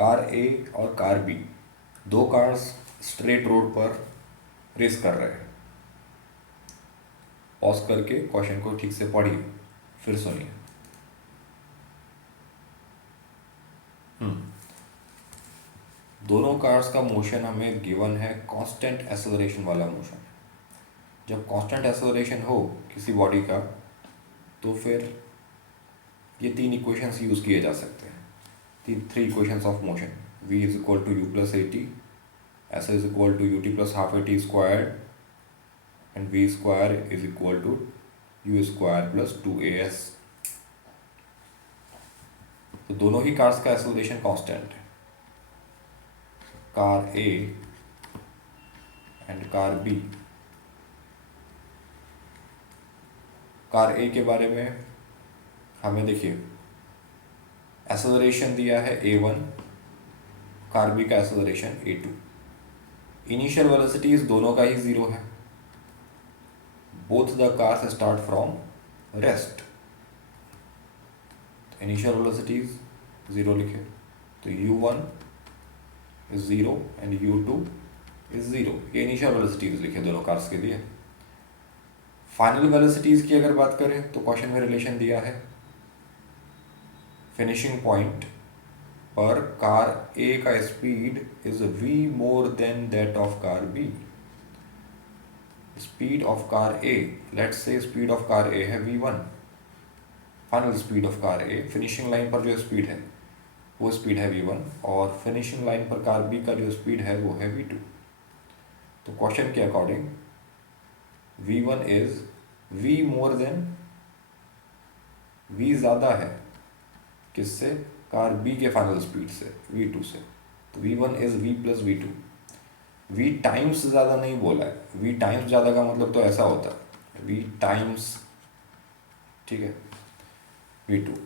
Car A और car B, दो cars straight road पर रेस कर रहे हैं। पॉज करके क्वेश्चन को ठीक से पढ़िए, फिर सुनिए। दोनों कार्स का मोशन हमें गिवन है कांस्टेंट एक्सेलरेशन वाला मोशन। जब कांस्टेंट एक्सेलरेशन हो किसी बॉडी का तो फिर ये तीन इक्वेशंस यूज़ किए जा सकते हैं। Three equations of motion, v is equal to u plus a t, s is equal to u t plus half a t square and v square is equal to u square plus two a s. तो दोनों ही cars का acceleration constant है, car A and car B. Car A के बारे में हमें देखिए एक्सेलरेशन दिया है a1, कार बी का एक्सेलरेशन a2। इनिशियल वेलोसिटीज दोनों का ही जीरो है, both the cars start from rest. Initial velocities zero लिखे तो u1 is zero and u2 is zero. ये इनिशियल वेलोसिटीज लिखे दोनों कार्स के लिए। फाइनल वेलोसिटीज की अगर बात करें तो क्वेश्चन में रिलेशन दिया है फिनिशिंग पॉइंट पर कार ए का speed is v more than that of car B. Speed of car A, let's say speed of car A है v1, final speed of car A, finishing line पर जो speed है वो speed है v1, और finishing line car कार B का जो स्पीड है वो है v2। तो क्वेश्चन के according v1 is v more then, v ज़्यादा है किससे, कार बी के फाइनल स्पीड से, v2 से। तो v1 is v plus v2। v times ज़्यादा नहीं बोला है, v टाइम्स ज़्यादा का मतलब तो ऐसा होता है v टाइम्स, ठीक है, v2।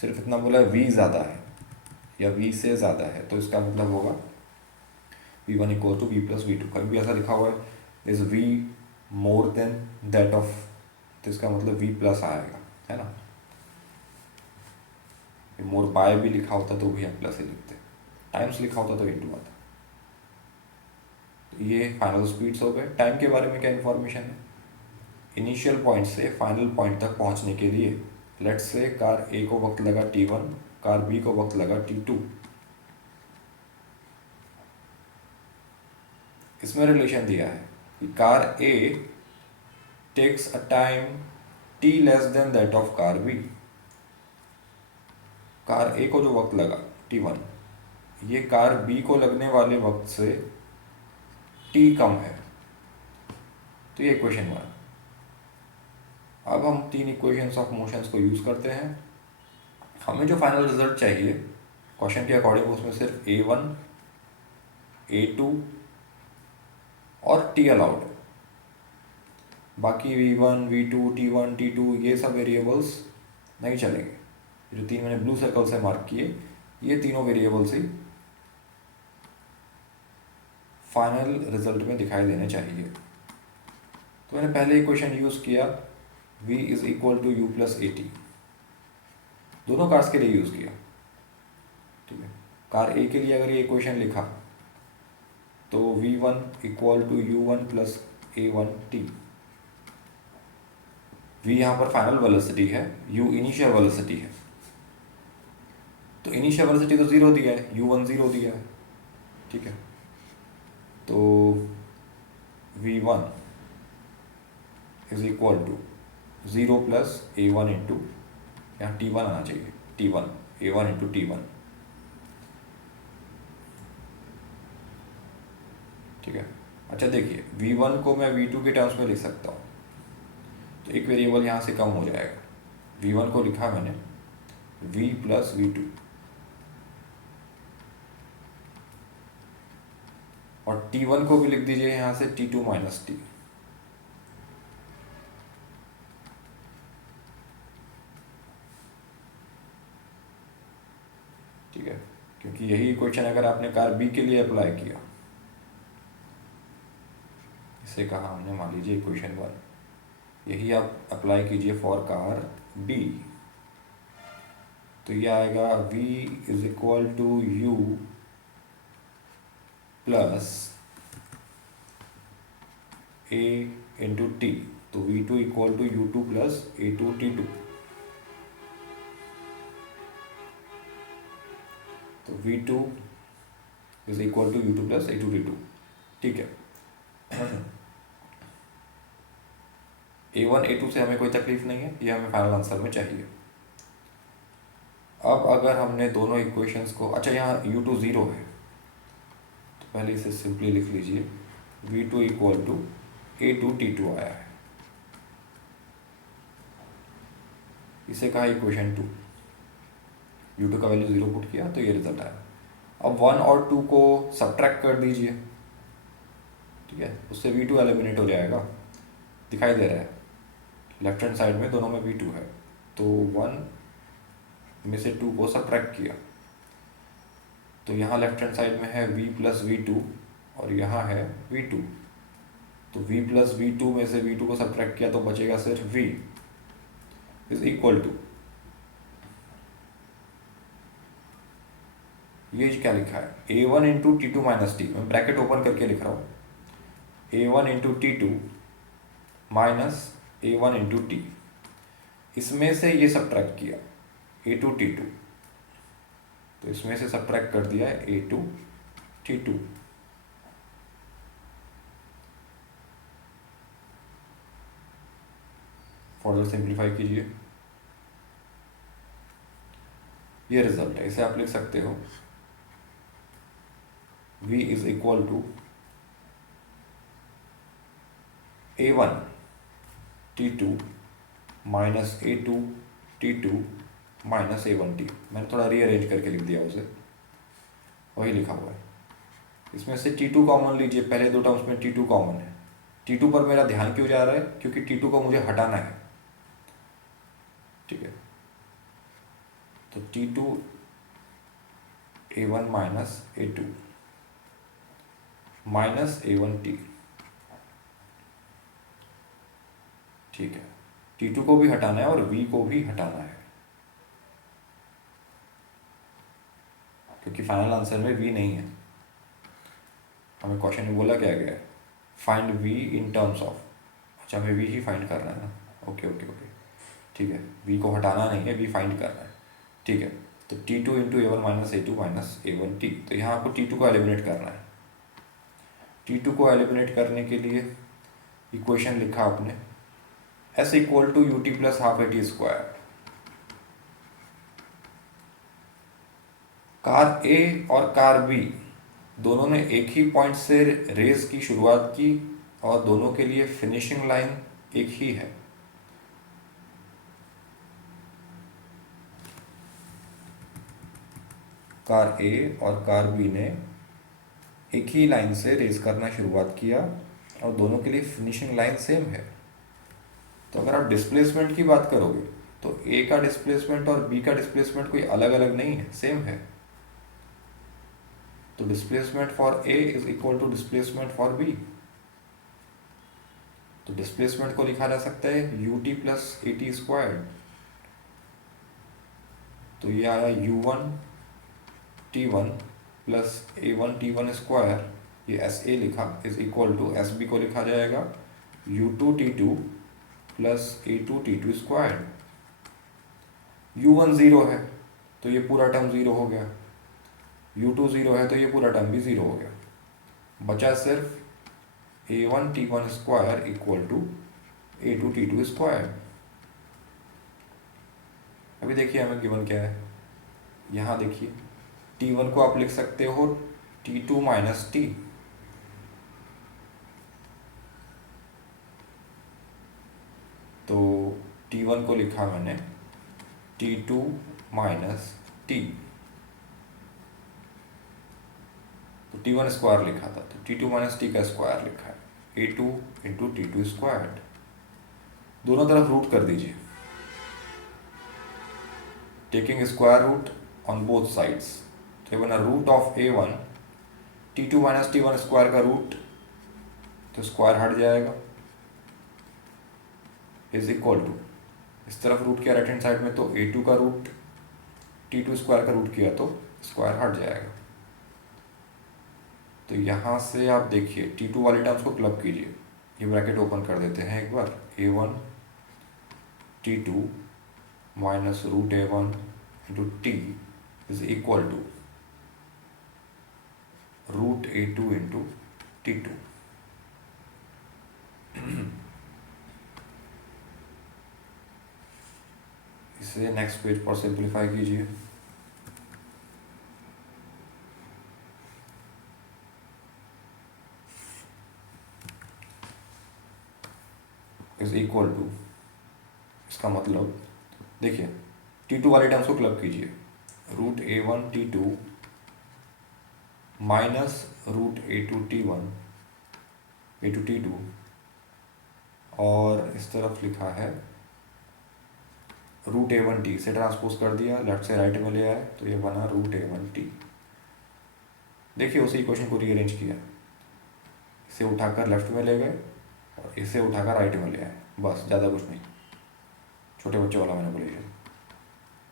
सिर्फ इतना बोला है v ज़्यादा है या v से ज़्यादा है, तो इसका मतलब होगा v1 equal to v plus v2। कभी भी ऐसा लिखा हुआ है is v more than that of, तो इसका मतलब v प्लस आएगा, है ना। मोर बाय भी लिखा होता तो भी हम प्लस ही लिखते, टाइम्स लिखा होता तो इनटू आता। तो ये फाइनल स्पीड्स हो गए। टाइम के बारे में क्या इन्फॉर्मेशन है, इनिशियल पॉइंट से फाइनल पॉइंट तक पहुंचने के लिए लेट्स से कार ए को वक्त लगा t1, कार बी को वक्त लगा t2। इसमें रिलेशन दिया है कि car A takes a time t less than that of car B. Car A को जो वक्त लगा t1, ये कार बी को लगने वाले वक्त से t कम है। तो ये इक्वेशन 1। अब हम तीन इक्वेशंस ऑफ मोशंस को यूज़ करते हैं। हमें जो फाइनल रिजल्ट चाहिए क्वेश्चन के अकॉर्डिंग, उसमें सिर्फ a1, a2 और t अलाउड है। बाकी v1, v2, t1, t2 ये सब वेरिएबल्स नहीं चलेंगे। जो तीन मैंने ब्लू सर्कल से मार्क किए, ये तीनों वेरिएबल्स ही फाइनल रिजल्ट में दिखाई देने चाहिए। तो मैंने पहले इक्वेशन यूज़ किया v is equal to u plus a t, दोनों कार्स के लिए यूज़ किया, ठीक है। कार ए के लिए अगर ये इक्वेशन लिखा तो v1 equal to u1 plus a1 t। v यहाँ पर फाइनल वेलोसिटी है, u इनिशियल वेलोसिटी है। तो इनिशियल वेलोसिटी तो ज़ीरो दिया है, u1 ज़ीरो दिया है, ठीक है। तो v1 is equal to zero plus a1 into, यहाँ t1 आना चाहिए, t1 a1 इंटू t1, ठीक है। अच्छा देखिए, v1 को मैं v2 के टर्म्स में लिख सकता हूँ, तो एक वेरिएबल यहाँ से कम हो जाएगा। v1 को लिखा मैंने v प्लस v2, और t1 को भी लिख दीजिए यहाँ से t2 माइनस t। ठीक है, क्योंकि यही इक्वेशन अगर आपने कार बी के लिए अप्लाई किया, इसे कहा हमने मान लीजिए इक्वेशन 1, यही आप अप्लाई कीजिए फॉर कार बी, तो ये आएगा v is equal to u plus a into t. तो v2 equal to u2 plus a2 t2। तो v2 is equal to u2 plus a2 t2। ठीक है। a1 a2 से हमें कोई तकलीफ नहीं है, ये हमें फाइनल आंसर में चाहिए। अब अगर हमने दोनों इक्वेशंस को, अच्छा यहाँ u2 ज़ीरो है तो पहले इसे सिंपली लिख लीजिए, v2 equal to a2 t2 आया है, इसे कहा इक्वेशन 2। u2 का वैल्यू ज़ीरो पुट किया तो ये रिजल्ट आया। अब 1 और 2 को सब्ट्रैक्ट कर दीजिए, ठीक है, उससे v2 एलिमिनेट हो जाएगा, दिखाई दे रहा है लेफ्ट हैंड साइड में दोनों में v2 है। तो 1 में से 2 को सब्ट्रैक्ट किया तो यहाँ लेफ्ट हैंड साइड में है v प्लस v2 और यहाँ है v2। तो v प्लस v2 में से v2 को सब्ट्रैक्ट किया तो बचेगा सिर्फ v इज इक्वल टू, ये क्या लिखा है, a1 into t two minus t. मैं ब्रैकेट ओपन करके लिख रहा हूँ, a1 into t two minus a1 into t. इसमें से ये सब्ट्रैक्ट किया a2 t2, तो इसमें से सब्ट्रैक्ट कर दिया a2 t2। फर्दर सिंप्लीफाई कीजिए, ये रिजल्ट है। इसे आप लिख सकते हो v is equal to a1 t2 minus a2 t2 minus a1 t। मैंने थोड़ा रीअरेंज करके लिख दिया उसे, वही लिखा हुआ है। इसमें से t2 कॉमन लीजिए, पहले दो टर्म्स में t2 कॉमन है। t2 पर मेरा ध्यान क्यों जा रहा है, क्योंकि t2 को मुझे हटाना है, ठीक है। तो t2 a1 minus a2 minus a1 t, ठीक है। t2 को भी हटाना है और v को भी हटाना है, क्योंकि फाइनल आंसर में v नहीं है। हमें क्वेश्चन में बोला क्या गया है, find v in terms of, अच्छा हमें v ही फाइंड करना है ना, ओके ओके ओके, ठीक है। v को हटाना नहीं है, v फाइंड करना है, ठीक है। तो t2 into a1 minus a2 minus a1 t। तो यहाँ आपको t2 को एलिमिनेट करना है। t2 को एलिमिनेट करने के लिए इक्वेशन लिखा आपने s equal to ut plus half at square. Car A और कार बी दोनों ने एक ही पॉइंट से रेस की शुरुआत की और दोनों के लिए फिनिशिंग लाइन एक ही है। कार ए और कार बी ने एक ही लाइन से रेस करना शुरुआत किया और दोनों के लिए फिनिशिंग लाइन सेम है। तो अगर आप डिस्प्लेसमेंट की बात करोगे तो ए का डिस्प्लेसमेंट और बी का डिस्प्लेसमेंट कोई अलग अलग नहीं है, सेम है। तो displacement for A is equal to displacement for B. तो डिस्प्लेसमेंट को लिखा जा सकता है u t plus a t square. तो ये आया u1 t1 plus a1 t1 square, ये एस ए लिखा, is equal to S B को लिखा जाएगा u2 t2 plus a2 t2 square. u1 zero है तो ये पूरा टर्म ज़ीरो हो गया, u2 ज़ीरो है तो ये पूरा टर्म भी ज़ीरो हो गया, बचा सिर्फ a1 t1 square equal to a2 t2 square. अभी देखिए हमें गिवन क्या है, यहाँ देखिए t1 को आप लिख सकते हो t2 माइनस टी, तो t1 को लिखा मैंने t2 माइनस टी, तो t1 स्क्वायर लिखा था तो t2 माइनस टी का स्क्वायर लिखा है, a2 into t to square. दोनों तरफ रूट कर दीजिए, taking square root on both sides. तो ये बना root of a1 t2 minus t one square का रूट, तो स्क्वायर हट जाएगा, इज इक्वल टू, इस तरफ रूट किया राइट हैंड साइड में तो a2 का रूट T2 स्क्वायर का रूट किया तो स्क्वायर हट जाएगा। तो यहाँ से आप देखिए T2 वाले टर्म्स को क्लब कीजिए, ये ब्रैकेट ओपन कर देते हैं एक बार, A1 T2 minus root A1 into t is equal to root A2 into T2। इसे नेक्स्ट पेज पर सिंप्लीफाई कीजिए। इज इक्वल टू, इसका मतलब देखिए T2 वाले टर्म्स को क्लब कीजिए, root A1 T2 minus root A2 T2 और इस तरफ लिखा है रूट A1 T से ट्रांसपोज कर दिया, लेफ्ट से राइट में ले आए तो ये बना रूट A1 T। देखिए उसी इक्वेशन को रीअरेंज किया, इसे उठाकर लेफ्ट में ले गए और इसे उठाकर राइट में ले आए, बस ज़्यादा कुछ नहीं, छोटे बच्चों वाला मैनिपुलेशन।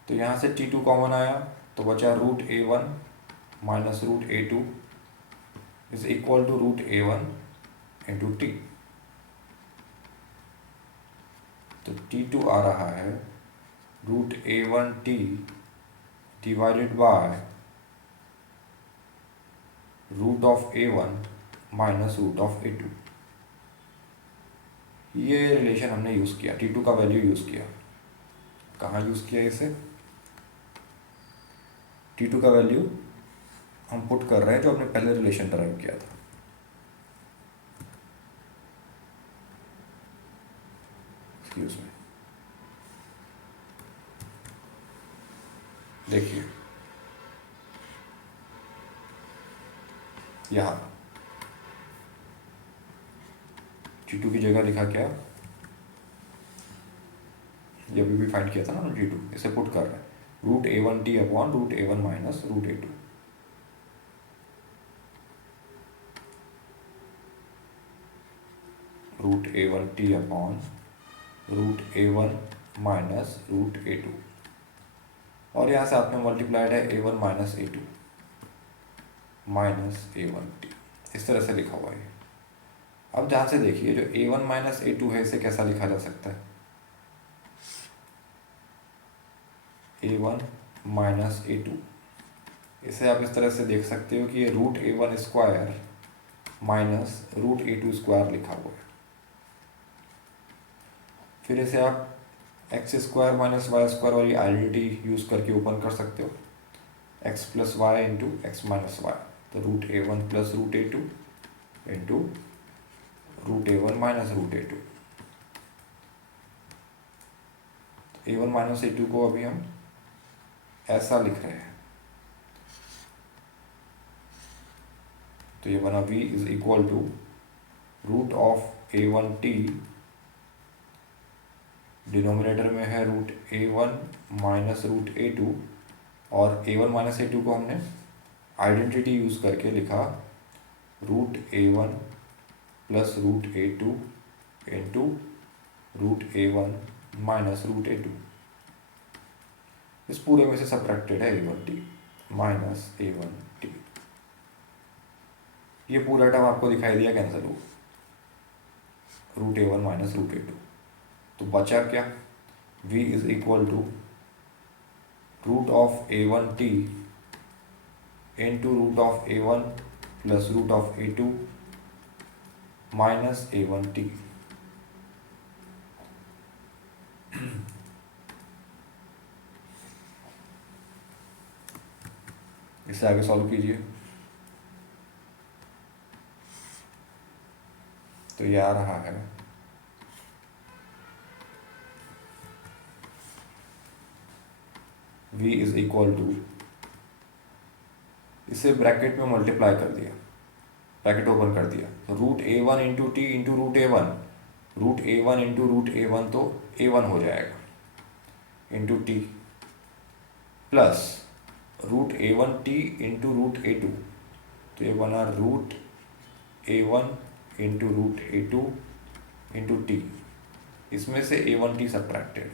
तो यहाँ से T2 कॉमन आया तो बचा root A1 minus root A2 is equal to root A1 into t. तो T2 आ रहा है root A1 T divided by root of A1 minus root of A2। ये रिलेशन हमने यूज़ किया, T2 का वैल्यू यूज़ किया। कहाँ यूज़ किया इसे? T2 का वैल्यू हम पुट कर रहे हैं जो हमने पहले रिलेशन ड्राइव किया था। एक्सक्यूज मी, देखिए यहाँ T2 की जगह लिखा क्या, ये अभी भी फाइंड किया था ना T2, इसे पुट कर रहे हैं root A1 T upon root A1 minus root A2। Root A1 T upon root A1 minus root A2 और यहाँ से आपने मल्टीप्लाइड है A1 minus A2 minus A1 T, इस तरह से लिखा हुआ है। अब ध्यान से देखिए जो A1 माइनस A2 है इसे कैसा लिखा जा सकता है, A1 माइनस A2, इसे आप इस तरह से देख सकते हो कि ये root A1 square minus root A2 square लिखा हुआ है। फिर इसे आप x square minus y square वाली आइडेंटिटी यूज़ करके ओपन कर सकते हो, x plus y into x minus y, तो root A1 plus root A2 into root A1 minus root A2। A1 minus A2 को अभी हम ऐसा लिख रहे हैं, तो ये बना v is equal to root of A1 T, denominator में है root A1 minus root A2 और A1 माइनस A2 को हमने आइडेंटिटी यूज़ करके लिखा root A1 plus root A2 into root A1 minus root A2। इस पूरे में से सब्ट्रैक्टेड है A1 T minus A1 T। ये पूरा टर्म आपको दिखाई दिया कैंसिल हो, root A1 minus root A2। तो बचा क्या, v is equal to root of A1 T into root of A1 plus root of A2 minus A1 T। इसे आगे सॉल्व कीजिए, तो ये आ रहा है v इज इक्वल टू, इसे ब्रैकेट में मल्टीप्लाई कर दिया, ब्रैकेट ओपन कर दिया, तो root A1 into t into root A1, root A1 into root A1 तो A1 हो जाएगा into t plus root A1 T into root A2, तो ये बना root A1 into root A2 into t, इसमें से A1 T subtracted,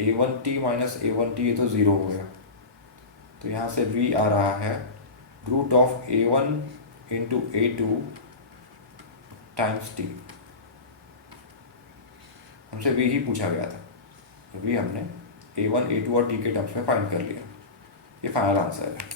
a1t minus a1t, ये तो ज़ीरो हो गया, तो यहाँ से v आ रहा है root of a1 into a2 times t। हमसे v ही पूछा गया था, तो v हमने a1 a2 और t के टर्म्स में फाइंड कर लिया। ये फाइनल आंसर है।